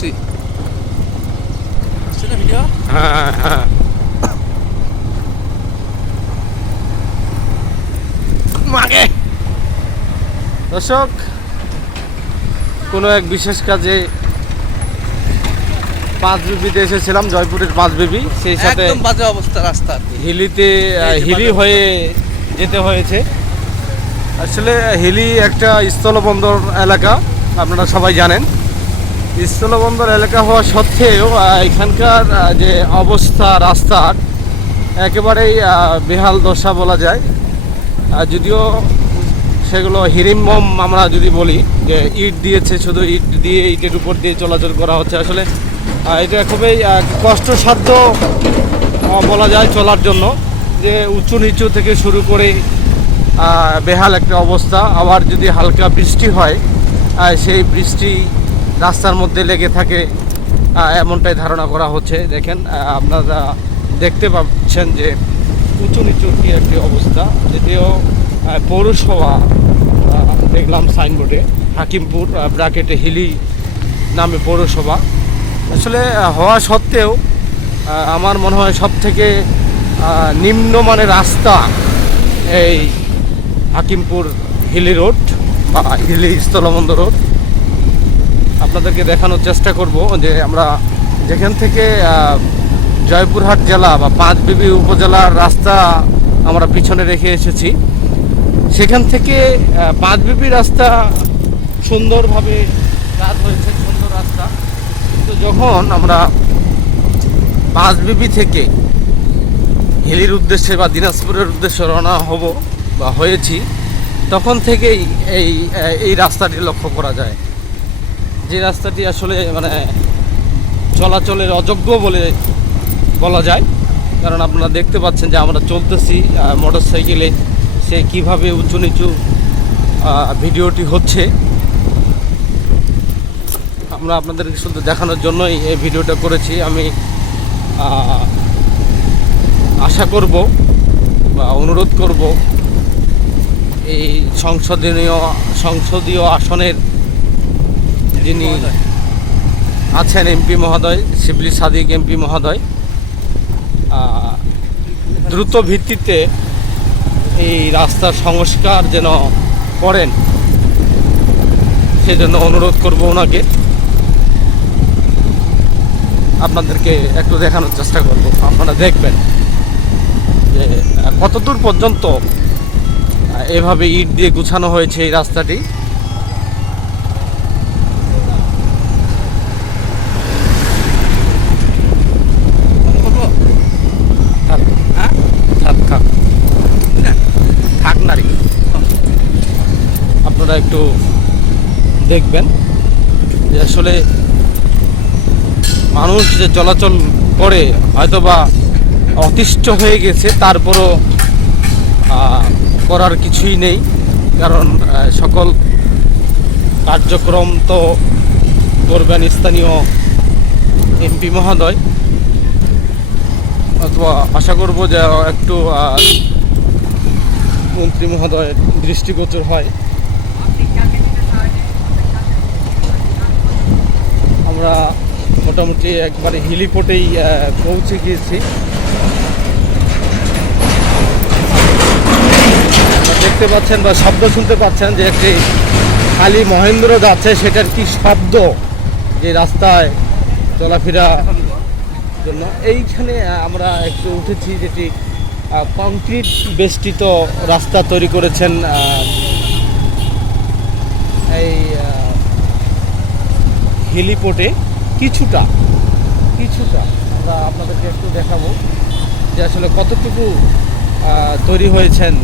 করছি ভিডিও। হ্যাঁ হ্যাঁ, মাগে দর্শক, কোনো এক বিশেষ কাজে পাঁচবিবিতে এসেছিলাম, জয়পুরের পাঁচবিবি। সেই সাথে একদম বাজে অবস্থা রাস্তার, হিলিতে হিলি হয়ে যেতে হয়েছে। আসলে হিলি একটা স্থলবন্দর এলাকা, আপনারা সবাই জানেন। স্থলবন্দর এলাকা হওয়া সত্ত্বেও এখানকার যে অবস্থা রাস্তার একেবারেই বেহাল দশা বলা যায়। যদিও সেগুলো হিরিম্বম আমরা যদি বলি, যে ইট দিয়েছে, শুধু ইট দিয়ে ইটের উপর দিয়ে চলাচল করা হচ্ছে। আসলে এটা খুবই কষ্টসাধ্য বলা যায় চলার জন্য, যে উঁচু নিচু থেকে শুরু করে বেহাল একটা অবস্থা। আবার যদি হালকা বৃষ্টি হয়, সেই বৃষ্টি রাস্তার মধ্যে লেগে থাকে, এমনটাই ধারণা করা হচ্ছে। দেখেন, আপনারা দেখতে পাচ্ছেন যে উঁচু নিচু কি একটি অবস্থা। যদিও পৌরসভা দেখলাম সাইনবোর্ডে, হাকিমপুর ব্র্যাকেটে হিলি নামে পৌরসভা। আসলে হওয়া সত্ত্বেও আমার মনে হয় সব থেকে নিম্নমানের রাস্তা এই হাকিমপুর হিলি রোড বা হিলি স্থলবন্দর রোড। আপনাদেরকে দেখানোর চেষ্টা করব যে আমরা যেখান থেকে জয়পুরহাট জেলা বা পাঁচবিবি উপজেলার রাস্তা আমরা পিছনে রেখে এসেছি, সেখান থেকে পাঁচবিবি রাস্তা সুন্দরভাবে কাজ হয়েছে, সুন্দর রাস্তা। তো যখন আমরা পাঁচবিবি থেকে হিলির উদ্দেশ্যে বা দিনাজপুরের উদ্দেশ্যে রওনা হব বা হয়েছি, তখন থেকেই এই রাস্তাটি লক্ষ্য করা যায়, যে রাস্তাটি আসলে মানে চলাচলের অযোগ্য বলে বলা যায়। কারণ আপনারা দেখতে পাচ্ছেন যে আমরা চলতেছি মোটর সাইকেলে, সে কীভাবে উঁচু নিচু ভিডিওটি হচ্ছে। আমরা আপনাদেরকে শুধু দেখানোর জন্যই এই ভিডিওটা করেছি। আমি আশা করব বা অনুরোধ করব এই সংসদীয় আসনের যিনি আছেন এমপি মহোদয়, শিবলি সাদিক এমপি মহোদয়, দ্রুত ভিত্তিতে এই রাস্তার সংস্কার যেন করেন, সেজন্য অনুরোধ করব ওনাকে। আপনাদেরকে একটু দেখানোর চেষ্টা করব, আপনারা দেখবেন যে কতদূর পর্যন্ত এভাবে ইট দিয়ে গুছানো হয়েছে এই রাস্তাটি। আপনারা একটু দেখবেন যে আসলে মানুষ যে চলাচল করে হয়তোবা অতিষ্ঠ হয়ে গেছে, তারপরও করার কিছুই নেই। কারণ সকল কার্যক্রম তো করবেন স্থানীয় এমপি মহোদয়, অথবা আশা করব যে একটু মন্ত্রী মহোদয়ের দৃষ্টিগোচর হয়। আমরা মোটামুটি একবারে হিলিপোর্টেই পৌঁছে গিয়েছি। দেখতে পাচ্ছেন বা শব্দ শুনতে পাচ্ছেন যে একটি খালি মহেন্দ্র যাচ্ছে, সেটার কি শব্দ যে রাস্তায় চলাফেরা জন্য। এইখানে আমরা একটু উঠেছি, যেটি কংক্রিট বেষ্টিত রাস্তা তৈরি করেছেন এই হেলিপোর্টে। কিছুটা আমরা আপনাদেরকে একটু দেখাবো যে আসলে কতটুকু তৈরি হয়েছেন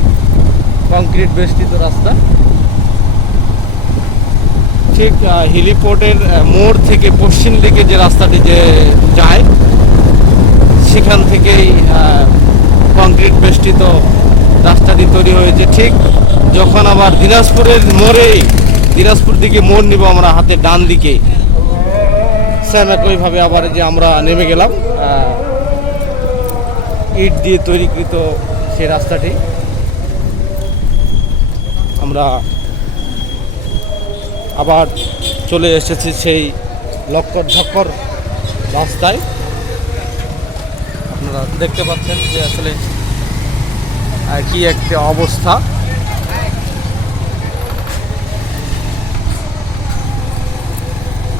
কংক্রিট বেষ্টিত রাস্তা। ঠিক হেলিপোর্টের মোড় থেকে পশ্চিম দিকে যে রাস্তাটি যে যায়, সেখান থেকেই কংক্রিট বেষ্টিত রাস্তাটি তৈরি হয়েছে। ঠিক যখন আবার দিনাজপুরের মোড়ে, দিনাজপুর দিকে মোড় নিব আমরা হাতে ডান দিকে, সেম একইভাবে আবার যে আমরা নেমে গেলাম ইট দিয়ে তৈরিকৃত সেই রাস্তাটি। আমরা আবার চলে এসেছি সেই লক্কর ঝক্কর রাস্তায় আপনারা দেখতে পাচ্ছেন যে আসলে কি একটা অবস্থা।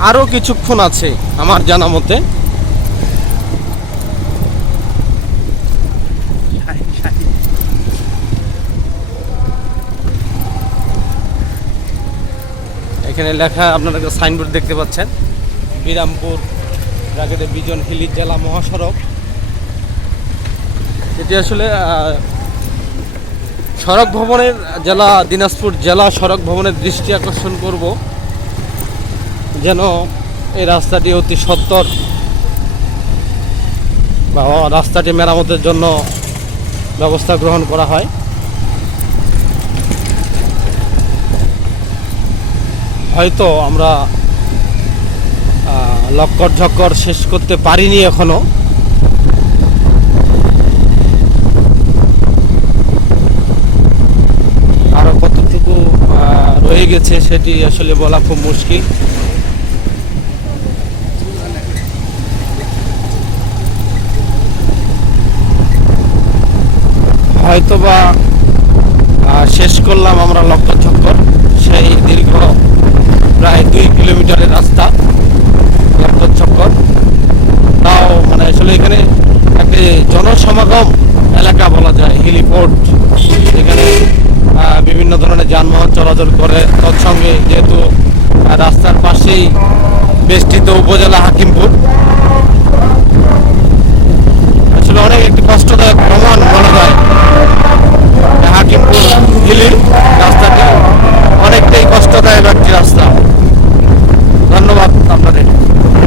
আরো কিছুক্ষণ আছে আমার জানা মতে। এখানে লেখা আপনারা সাইনবোর্ড দেখতে পাচ্ছেন, বিরামপুর ব্র্যাকেটে বিজন হিলি জেলা মহাসড়ক। এটি আসলে সড়ক ভবনের জেলা দিনাজপুর জেলা সড়ক ভবনের দৃষ্টি আকর্ষণ করব যেন এই রাস্তাটি অতি সত্বর বা রাস্তাটি মেরামতের জন্য ব্যবস্থা গ্রহণ করা হয়। হয়তো আমরা লক্কর ঝক্কর শেষ করতে পারিনি এখনো, আরো কতটুকু রয়ে গেছে সেটি আসলে বলা খুব মুশকিল। হয়তোবা শেষ করলাম আমরা লক্কর ঝক্কর, সেই দীর্ঘ প্রায় 2 কিলোমিটারের রাস্তা লক্কর ঝক্কর। তাও মানে আসলে এখানে একটি জনসমাগম এলাকা বলা যায়, হেলিপোর্ট। এখানে বিভিন্ন ধরনের যানবাহন চলাচল করে। তৎসঙ্গে যেহেতু রাস্তার পাশেই বেষ্টিত উপজেলা হাকিমপুর, আসলে অনেক একটি কষ্টদায়ক ভ্রমণ বলা যায়। হাকিমপুর হিলির রাস্তাটি অনেকটাই কষ্টদায়ক একটি রাস্তা।